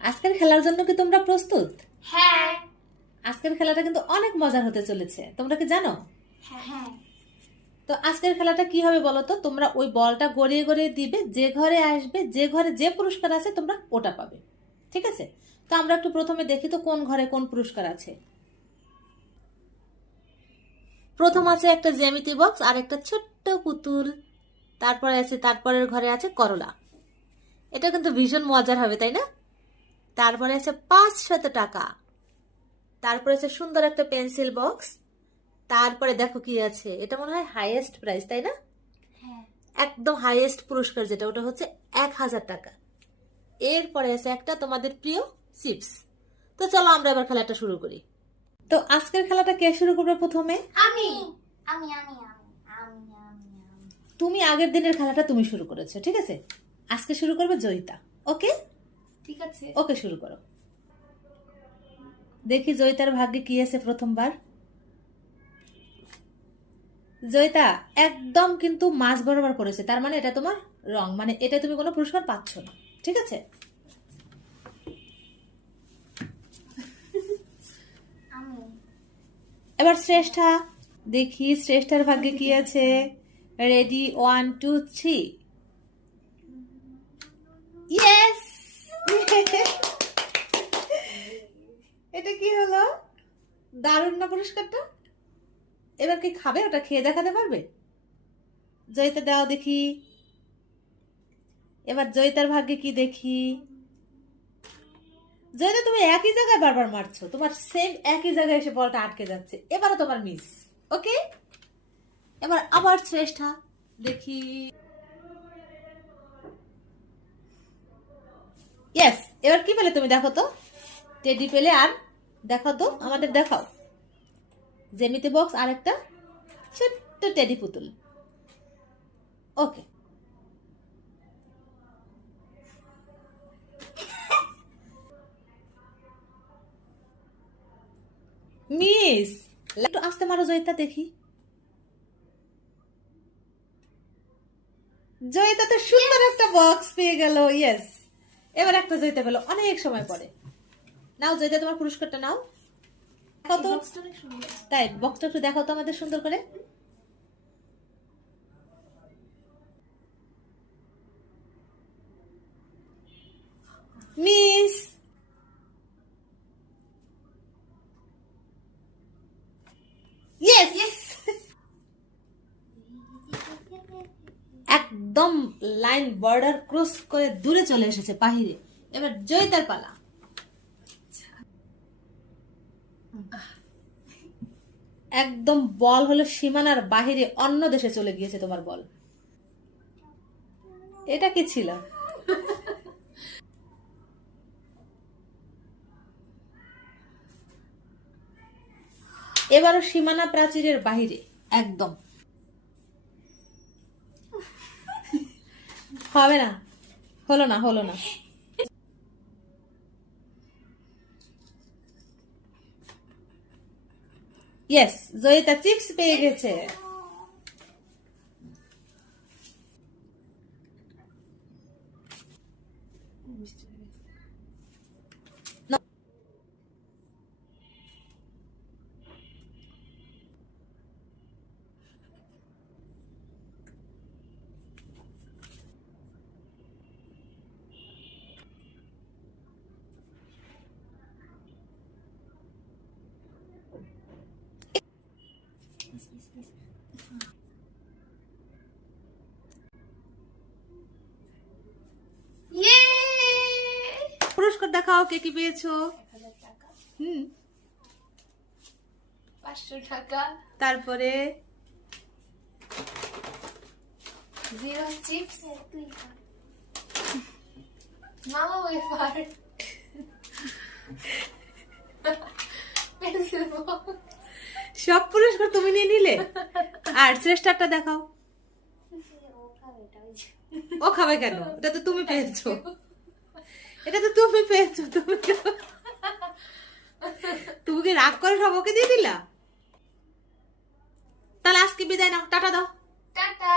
আজকের খেলার জন্য কি তোমরা প্রস্তুত? হ্যাঁ। আজকের খেলাটা কিন্তু অনেক মজার হতে চলেছে। তোমরা কি জানো? হ্যাঁ। তো আজকের খেলাটা কি হবে বলো তো? তোমরা ওই বলটা গড়িয়ে গড়িয়ে দিবে যে ঘরে আসবে যে ঘরে যে পুরস্কার আছে তোমরা ওটা পাবে। ঠিক আছে? তো আমরা একটু প্রথমে দেখি তো কোন ঘরে কোন পুরস্কার আছে। প্রথম আছে একটা জ্যামিতি বক্স আর একটা ছোট্ট পুতুল। তারপরে আছে তারপরের ঘরে আছে করলা। এটা কিন্তু ভীষণ মজার হবে তাই না? তারপরে আছে পাঁচশত টাকা। তারপরে আছে সুন্দর একটা পেন্সিল বক্স। তারপরে দেখো কি আছে এটা মনে হয় হাইয়েস্ট প্রাইস তাই না? হ্যাঁ। একদম হাইয়েস্ট পুরস্কার যেটা ওটা হচ্ছে এক হাজার টাকা। এরপরে আছে একটা তোমাদের প্রিয় চিপস তো চলো আমরা এবার খেলাটা শুরু করি। তো আজকের খেলাটা কে শুরু করবে প্রথমে? আমি। আমি আমি আমি তুমি আগের দিনের খেলাটা তুমি শুরু করেছ ঠিক আছে? আজকে শুরু করবে জয়িতা ওকে ঠিক আছে। ওকে, শুরু করো। দেখি জয়িতার ভাগ্যে কি আছে প্রথমবার। জয়িতা, একদম কিন্তু মাছ বরাবর করেছে তার মানে এটা তোমার রং মানে এটা তুমি কোনো পুরস্কার পাচ্ছ না। ঠিক আছে? এবার শ্রেষ্ঠা, দেখি শ্রেষ্ঠার ভাগ্যে কি আছে। Ready one two three yes এটা কি হলো? দারুণ না পুরস্কারটা? এবার কি খাবে? ওটা খেয়ে দেখাতে পারবে? জয়িতা দাও দেখি। এবার জয়িতার ভাগ্যে কি দেখি? জয়িতা, তুমি একই জায়গায় বারবার মারছো। তোমার সেম একই জায়গায় এসে বলটা আটকে যাচ্ছে। এবারও তোমার মিস ওকে এবার আবার শ্রেষ্ঠা দেখি। ইয়েস এবার কি পেলে তুমি? দেখো তো। টেডি পেলে আর দেখো তো, আমাদের দেখাও। জেমিতে বক্স আর একটা ছোট্ট টেডি পুতুল। ওকে মিস একটু আসতে মারো জয়িতা দেখি। জয়িতা তো সুন্দর একটা বক্স পেয়ে গেল ইয়েস এবার একটা জয়িতা পেল অনেক সময় পরে। নাও জয়িতা তোমার পুরস্কারটা নাও। কত অনেক সুন্দর। তাই বক্সটা একটু দেখাও তো আমাদের সুন্দর করে। মিস! ইয়েস একদম লাইন বর্ডার ক্রস করে দূরে চলে এসেছে, বাহিরে। এবার জয়িতার পালা। একদম বল হলো সীমানার বাহিরে, অন্য দেশে চলে গিয়েছে তোমার বল। এটা কি ছিল? এবারও সীমানা প্রাচীরের বাহিরে, একদম। হবে না। হলো না হলো না। ইয়েস জয়িতা চিপস পেয়ে গেছে। পুরস্কার দেখাও কে কি পেয়েছ। হুম। পাঁচশো টাকা। তারপরে? Zero chips. মামা ওয়েফার পেন্সিল সব পুরস্কার তুমি নিয়ে নিলে? আর শ্রেষ্ঠারটা দেখাও। ও খাবে কেন? এটা তো তুমি পেয়েছ। এটা তো তুমি পেয়েছ, তুমি তুমি কি রাগ করে সব ওকে দিয়ে দিলা? তাহলে আজকে বিদায় নাও, টাটা দাও। টাটা।